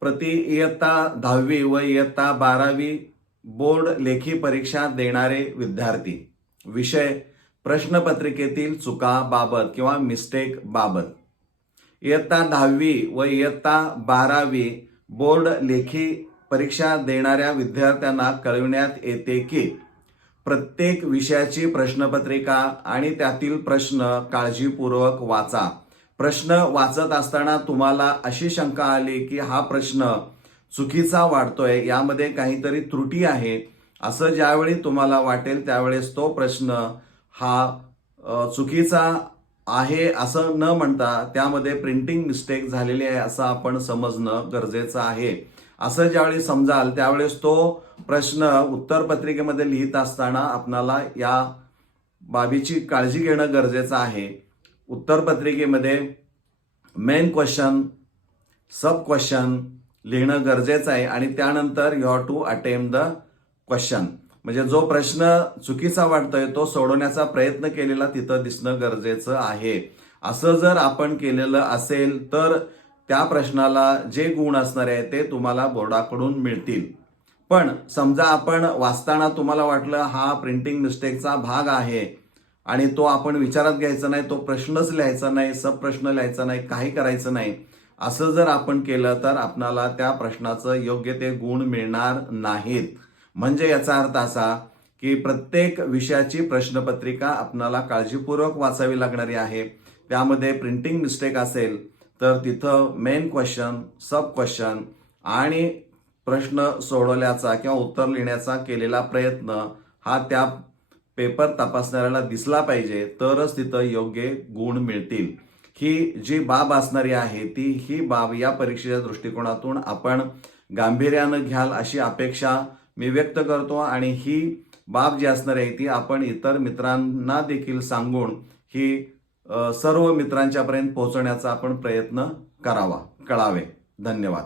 प्रति इयत्ता दहावी व इयत्ता बारावी बोर्ड लेखी परीक्षा देणारे विद्यार्थी. विषय प्रश्नपत्रिकेतील चुकाबाबत किंवा मिस्टेक बाबत. इयत्ता दहावी व इयत्ता बारावी बोर्ड लेखी परीक्षा देणाऱ्या विद्यार्थ्यांना कळविण्यात येते की प्रत्येक विषयाची प्रश्नपत्रिका आणि त्यातील प्रश्न काळजीपूर्वक वाचा. प्रश्न वाचत असताना तुम्हाला अशी शंका आली की हा प्रश्न चुकीचा वाटतोय यामध्ये काहीतरी त्रुटी आहे असं ज्यावेळी तुम्हाला वाटेल त्यावेळेस तो प्रश्न हा चुकीचा आहे असं न म्हणता त्यामध्ये प्रिंटिंग मिस्टेक झालेली आहे असं आपण समजणं गरजेचं आहे. असं ज्यावेळी समजाल त्यावेळेस तो प्रश्न उत्तरपत्रिकेमध्ये लिहित असताना आपणाला या बाबीची काळजी घेणं गरजेचं आहे. उत्तरपत्रिकेमध्ये मेन क्वेश्चन सब क्वेश्चन लिहिणं गरजेचं आहे आणि त्यानंतर you have to attempt the question म्हणजे जो प्रश्न चुकीचा वाटतोय तो सोडवण्याचा प्रयत्न केलेला तिथं दिसणं गरजेचं आहे. असं जर आपण केलेलं असेल तर त्या प्रश्नाला जे गुण असणार आहे ते तुम्हाला बोर्डाकडून मिळतील. पण समजा आपण वाचताना तुम्हाला वाटलं हा प्रिंटिंग मिस्टेकचा भाग आहे आणि तो आपण विचारात घ्यायचा नाही तो प्रश्नच लिहायचा नाही सब प्रश्न लिहायचा नाही काही करायचं नाही. असं जर आपण केलं तर आपणाला त्या प्रश्नाचं योग्य ते गुण मिळणार नाहीत. म्हणजे याचा अर्थ असा की प्रत्येक विषयाची प्रश्नपत्रिका आपणाला काळजीपूर्वक वाचावी लागणारी आहे. त्यामध्ये प्रिंटिंग मिस्टेक असेल तर तिथं मेन क्वेश्चन सब क्वेश्चन आणि प्रश्न सोडवल्याचा किंवा उत्तर लिहिण्याचा केलेला प्रयत्न हा त्या पेपर तपासणाऱ्याला दिसला पाहिजे तरच तिथं योग्य गुण मिळतील. ही जी बाब असणारी आहे ती ही बाब या परीक्षेच्या दृष्टिकोनातून आपण गांभीर्यानं घ्याल अशी अपेक्षा मी व्यक्त करतो आणि ही बाब जी असणार आहे ती आपण इतर मित्रांना देखील सांगून ही सर्व मित्रांच्यापर्यंत पोहोचवण्याचा आपण प्रयत्न करावा. कळावे. धन्यवाद.